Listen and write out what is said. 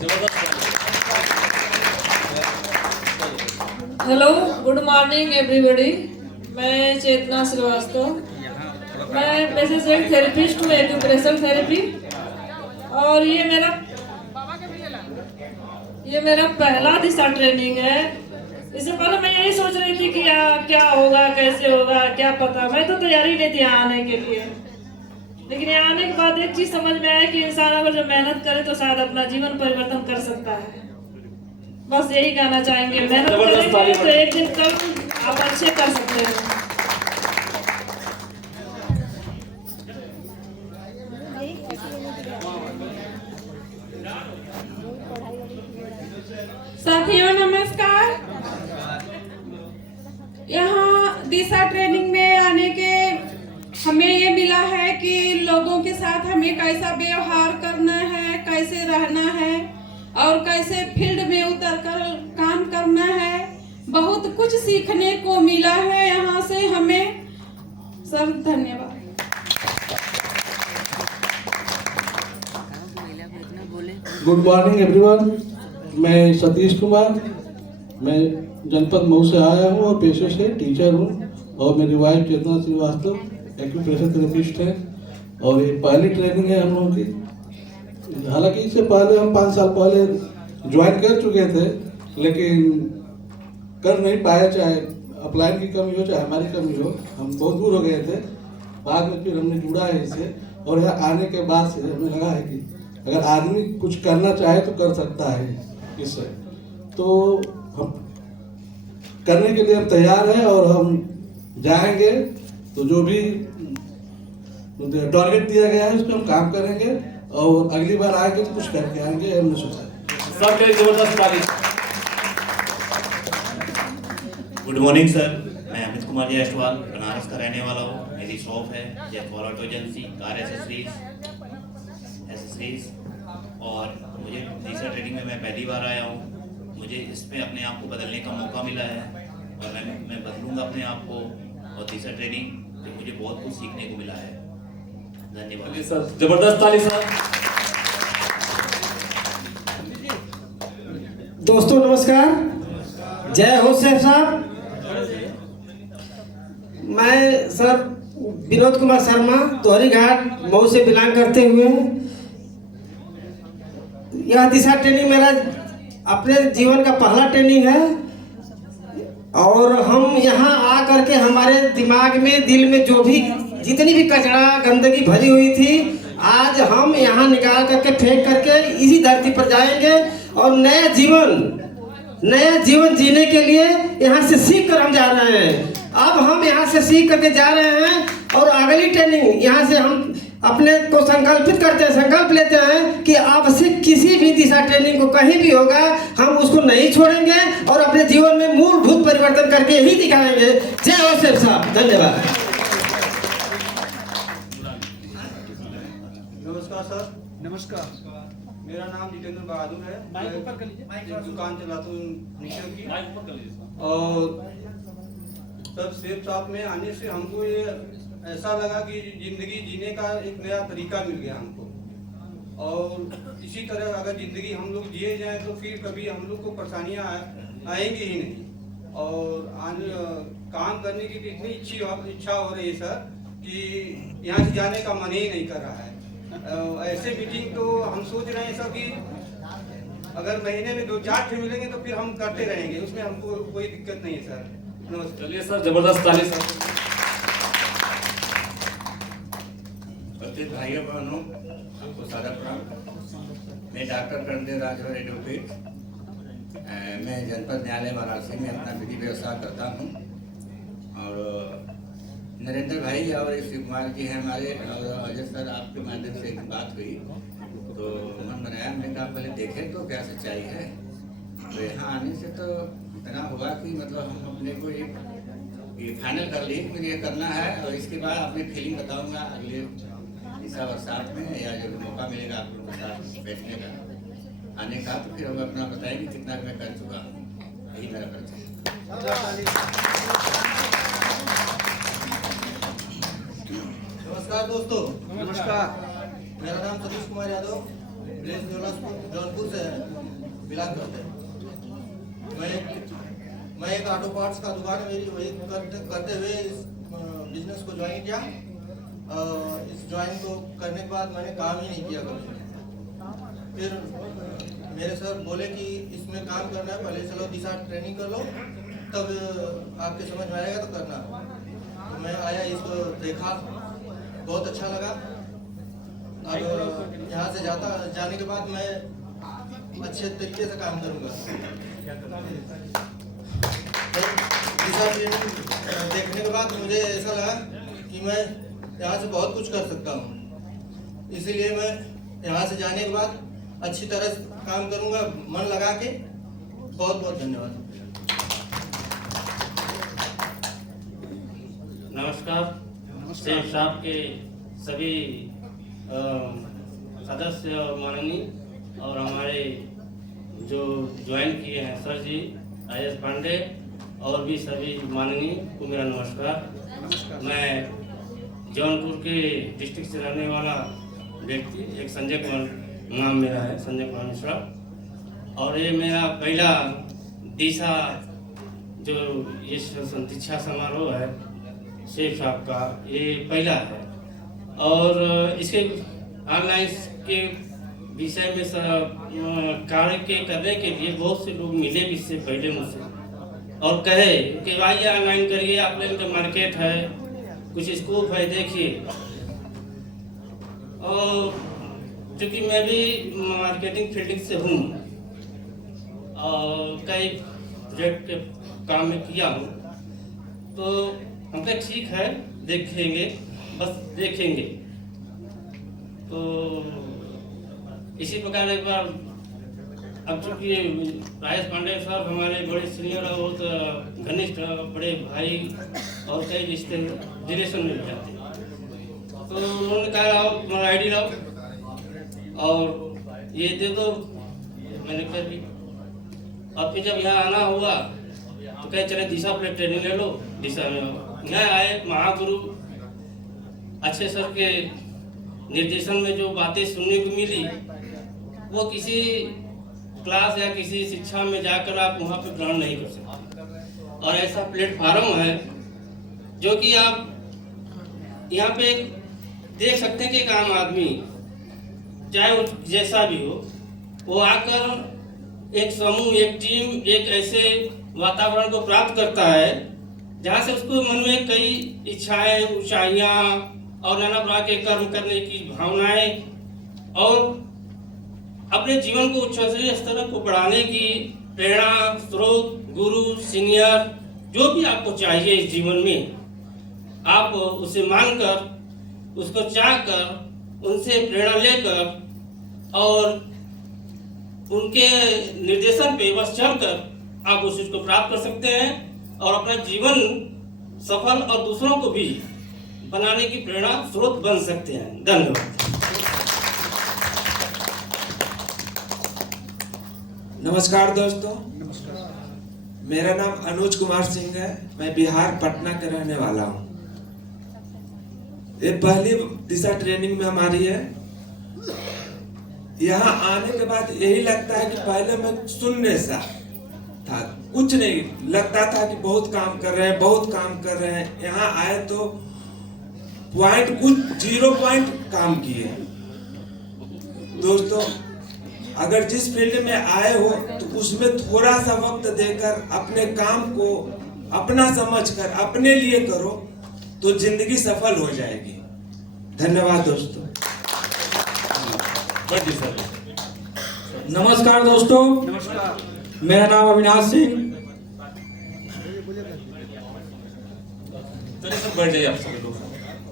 Hello, good morning everybody. मैं चेतना श्रीवास्तव। मैं वैसे से एक थेरेपिस्ट हूँ, एक्यूप्रेशर थेरेपी। और ये मेरा पहला दिशा ट्रेनिंग है। इससे पहले मैं यही सोच रही थी कि क्या होगा, कैसे होगा, क्या पता। मैं तो तैयारी नहीं थी यहाँ आने के लिए, लेकिन यहाँ आने के बाद एक चीज समझ में आया कि इंसान अगर जो मेहनत करे तो शायद अपना जीवन परिवर्तन कर सकता है। बस यही कहना चाहेंगे, मेहनत करेंगे तो एक दिन कल आप अच्छे कर सकते हैं। साथियों नमस्कार। यहाँ दिशा ट्रेनिंग में आने के हमें ये मिला है कि लोगों के साथ हमें कैसा व्यवहार करना है, कैसे रहना है और कैसे फील्ड में उतरकर काम करना है। बहुत कुछ सीखने को मिला है यहाँ से हमें। सर धन्यवाद। Good morning everyone. मैं सतीश कुमार, मैं जनपद मऊ से आया हूँ और पेशे से टीचर हूँ। और मेरी वाइफ चेतना श्रीवास्तव एक्यूप्रेशर थेरेपिस्ट है। और ये पहली ट्रेनिंग है हम लोगों की। हालांकि इससे पहले हम 5 साल पहले ज्वाइन कर चुके थे, लेकिन कर नहीं पाए। चाहे अपलाइन की कमी हो, चाहे हमारी कमी हो, हम बहुत दूर हो गए थे। बाद में फिर हमने जुड़ा है इससे, और यहाँ आने के बाद से हमें लगा है कि अगर आदमी कुछ करना चाहे तो कर सकता है इससे। तो हम करने के लिए हम तैयार हैं और हम जाएंगे। तो जो भी टारगेट दिया गया है उस पर हम काम करेंगे और अगली बार आएंगे तो कुछ करके आएंगे। हमने सोचा सबके लिए जबरदस्त ताली। गुड मॉर्निंग सर, मैं अमित कुमार जायसवाल बनारस का रहने वाला हूँ। मेरी शॉप है Jaiswal auto agency, car accessories. और मुझे तीसरा ट्रेनिंग में मैं पहली बार आया हूँ। मुझे इसमें अपने आप को बदलने का मौका मिला है और मैं बदलूंगा अपने आप को। और तीसरा ट्रेनिंग से मुझे बहुत कुछ सीखने को मिला है। धन्यवाद सर, जबरदस्त ताली सर। दोस्तों नमस्कार, जय हो शेफ साहब। मैं सर विनोद कुमार शर्मा, दोहरी घाट मऊ से बिलोंग करते हुए यह दिशा ट्रेनिंग मेरा अपने जीवन का पहला ट्रेनिंग है। और हम यहाँ आ करके हमारे दिमाग में, दिल में जो भी जितनी भी कचरा गंदगी भरी हुई थी, आज हम यहाँ निकाल करके फेंक करके इसी धरती पर जाएंगे और नया जीवन जीने के लिए यहाँ से सीख कर हम जा रहे हैं। अब हम यहाँ से सीख करके जा रहे हैं और अगली ट्रेनिंग यहाँ से हम अपने को संकल्प लेते हैं कि आप से किसी भी दिशा ट्रेनिंग को कहीं भी होगा हम उसको नहीं छोड़ेंगे और अपने जीवन में मूलभूत परिवर्तन करके ही दिखाएंगे। जय हो शेफ साहब, धन्यवाद। नमस्कार सर। नमस्कार। मेरा नाम जितेंद्र बहादुर है। मैं एक दुकान चलाता हूँ निशर की। और सर शेफ साहब में आने से हमको ये ऐसा लगा कि जिंदगी जीने का एक नया तरीका मिल गया हमको। और इसी तरह अगर जिंदगी हम लोग जिए जाएं तो फिर कभी हम लोग को परेशानियां आएंगी ही नहीं। और काम करने की इतनी इच्छा हो रही है सर कि यहाँ से जाने का मन ही नहीं कर रहा है। ऐसे मीटिंग तो हम सोच रहे हैं सर कि अगर महीने में 2-4 मिलेंगे तो फिर हम करते रहेंगे, उसमें हमको कोई दिक्कत नहीं है सर। नमस्कार। चलिए सर, जबरदस्त ताली सर। भाइयों बहनों, आपको सादा प्रणाम। मैं डॉक्टर प्रणदेव राजभर एडवोकेट। मैं जनपद न्यायालय वाराणसी में अपना विधि व्यवसाय करता हूँ। और नरेंद्र भाई और शिव कुमार जी हैं हमारे, और अजय सर आपके माध्यम से एक बात हुई तो मन बनाया। हमने कहा पहले देखें तो क्या सच्चाई है। तो यहाँ आने से तो इतना हुआ कि मतलब हम अपने को ये फाइनल कर लिए मुझे ये करना है। और इसके बाद अपनी फीलिंग बताऊँगा अगले दिशा वर्षात में, या जब मौका मिलेगा आप लोगों के साथ बैठने का, आने का, तो फिर हम अपना बताएंगे कितना मैं कर चुका हूँ। यही मेरा परिचय है। नमस्कार दोस्तों। नमस्कार। मेरा नाम सतीश कुमार यादव, जौनपुर से है। बिलोंग करते हैं। मैं एक ऑटो पार्ट्स का दुकान मेरी वही करते हुए इस बिजनेस को ज्वाइन किया। इस ज्वाइन को करने के बाद मैंने काम ही नहीं किया कभी। फिर मेरे सर बोले कि इसमें काम करना है, पहले चलो दिशा ट्रेनिंग कर लो, तब आपके समझ में आएगा तो करना। तो मैं आया, इसको देखा, बहुत अच्छा लगा। अब यहाँ से जाने के बाद मैं अच्छे तरीके से काम करूँगा। दिशा ट्रेनिंग देखने के बाद मुझे ऐसा लगा कि मैं यहाँ से बहुत कुछ कर सकता हूँ, इसीलिए मैं यहाँ से जाने के बाद अच्छी तरह से काम करूँगा, मन लगा के। बहुत बहुत धन्यवाद। नमस्कार। सेठ साहब के सभी सदस्य और माननीय और हमारे जो ज्वाइन किए हैं सर जी IS पांडे और भी सभी माननीय को मेरा नमस्कार। मैं जौनपुर के डिस्ट्रिक्ट से रहने वाला व्यक्ति, एक संजय कुमार नाम मेरा है, संजय कुमार मिश्रा। और ये मेरा पहला दिशा जो ये दीक्षा समारोह है शेख साहब का, ये पहला है। और इसके ऑनलाइन के विषय में कार्य के करने के लिए बहुत से लोग मिले भी इससे पहले मुझसे और कहे कि भाई ये ऑनलाइन करिए, ऑफलाइन का मार्केट है, कुछ स्कोप है, देखिए। और क्योंकि मैं भी मार्केटिंग फील्डिंग से हूँ और कई प्रोजेक्ट के काम में किया हूँ, तो हम कहा ठीक है, देखेंगे, बस देखेंगे। तो इसी प्रकार एक बार अब चूँकि IS पांडे साहब हमारे बड़े सीनियर और बहुत घनिष्ठ बड़े भाई और कई रिश्ते रिलेशन में जाते, तो उन्होंने कहा आओ तुम्हारा ID लाओ और ये दे दो। मैंने कह दी। और फिर जब यहाँ आना हुआ तो कहे चले दिशा पर ट्रेनिंग ले लो। दिशा में यहाँ आए, महागुरु अच्छे सर के निर्देशन में जो बातें सुनने को मिली वो किसी क्लास या किसी शिक्षा में जाकर आप वहाँ पे ग्रहण नहीं कर सकते। और ऐसा प्लेटफार्म है जो कि आप यहाँ पे देख सकते हैं कि एक आम आदमी चाहे वो जैसा भी हो, वो आकर एक समूह, एक टीम, एक ऐसे वातावरण को प्राप्त करता है जहाँ से उसको मन में कई इच्छाएं, ऊंचाइयाँ और नाना प्रकार के कर्म करने की भावनाएं और अपने जीवन को उच्च स्तर को बढ़ाने की प्रेरणा, स्रोत, गुरु, सीनियर जो भी आपको चाहिए इस जीवन में, आप उसे मांगकर, उसको चाहकर, उनसे प्रेरणा लेकर और उनके निर्देशन पे बस चलकर आप उस चीज को प्राप्त कर सकते हैं और अपना जीवन सफल और दूसरों को भी बनाने की प्रेरणा स्रोत बन सकते हैं। धन्यवाद। नमस्कार दोस्तों। मेरा नाम अनुज कुमार सिंह है। मैं बिहार पटना के रहने वाला हूँ। ये पहली दिशा ट्रेनिंग में हमारी है। यहाँ आने के बाद यही लगता है कि पहले मैं शून्य सा था, कुछ नहीं लगता था कि बहुत काम कर रहे हैं, बहुत काम कर रहे हैं। यहाँ आए तो कुछ 0 पॉइंट काम किए। दोस्तों, अगर जिस फील्ड में आए हो तो उसमें थोड़ा सा वक्त देकर अपने काम को अपना समझकर अपने लिए करो तो जिंदगी सफल हो जाएगी। धन्यवाद दोस्तों। नमस्कार दोस्तों। मेरा नाम अविनाश सिंह। चलिए सब बैठ जाइए आप सभी लोग।